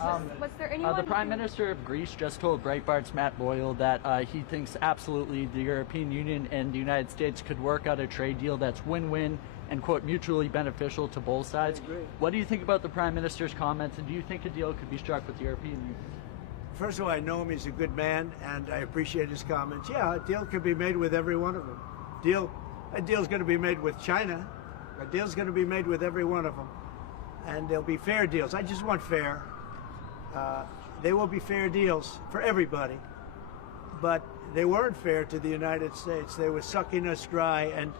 Was there anyone The Prime Minister of Greece just told Breitbart's Matt Boyle that he thinks absolutely the European Union and the United States could work out a trade deal that's win-win and, quote, mutually beneficial to both sides. What do you think about the Prime Minister's comments, and do you think a deal could be struck with the European Union? First of all, I know him. He's a good man, and I appreciate his comments. Yeah, a deal could be made with every one of them. A deal's going to be made with China. A deal's going to be made with every one of them. And there'll be fair deals. I just want fair. There will be fair deals for everybody. But they weren't fair to the United States. They were sucking us dry, and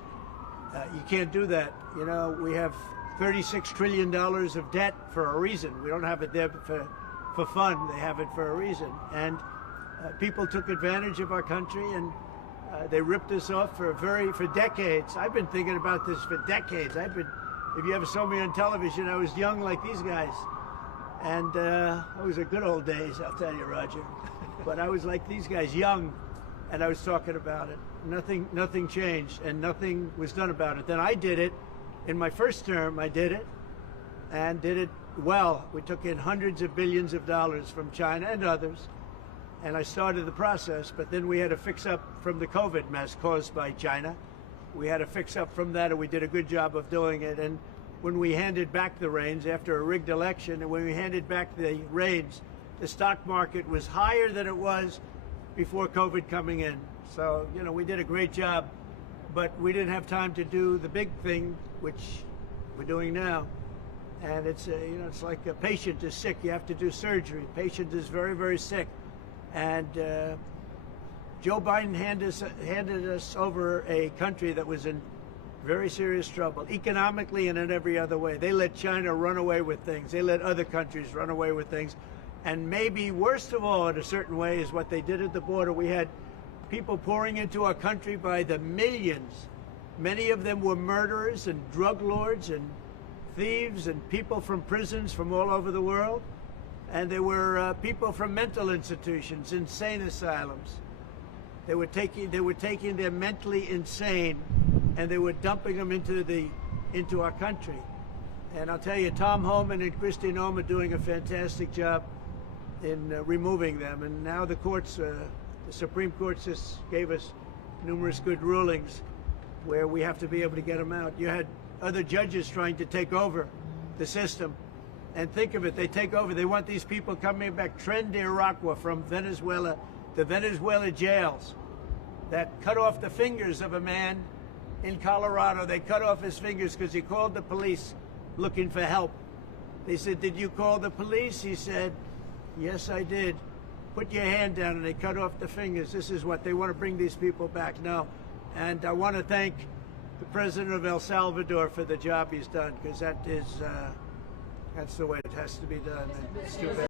you can't do that. You know, we have $36 trillion of debt for a reason. We don't have it there for fun. They have it for a reason. And people took advantage of our country, and they ripped us off for decades. I've been thinking about this for decades. If you ever saw me on television, I was young like these guys. And it was the good old days, I'll tell you, Roger. But I was like these guys, young, and I was talking about it. Nothing changed, and nothing was done about it. Then I did it. In my first term, I did it, and did it well. We took in hundreds of billions of dollars from China and others, and I started the process, but then we had to fix up from the COVID mess caused by China. We had to fix up from that, and we did a good job of doing it. And when we handed back the reins after a rigged election, and when we handed back the reins, the stock market was higher than it was before COVID coming in. So, you know, we did a great job, but we didn't have time to do the big thing, which we're doing now. And it's, you know, it's like a patient is sick, you have to do surgery. Patient is very, very sick. And Joe Biden handed us over a country that was in very serious trouble, economically and in every other way. They let China run away with things. They let other countries run away with things. And maybe worst of all, in a certain way, is what they did at the border. We had people pouring into our country by the millions. Many of them were murderers and drug lords and thieves and people from prisons from all over the world. And there were people from mental institutions, insane asylums. They were taking their mentally insane, and they were dumping them into our country. And I'll tell you, Tom Homan and Kristi Noem are doing a fantastic job in removing them. And now the courts, the Supreme Court just gave us numerous good rulings where we have to be able to get them out. You had other judges trying to take over the system. And think of it, they take over, they want these people coming back. Tren de Aragua from Venezuela, the Venezuela jails that cut off the fingers of a man in Colorado. They cut off his fingers because he called the police looking for help. They said, "Did you call the police?" He said, "Yes, I did." "Put your hand down," and they cut off the fingers. This is what they want to bring these people back now. And I want to thank the president of El Salvador for the job he's done, because that's the way it has to be done. And it's too bad.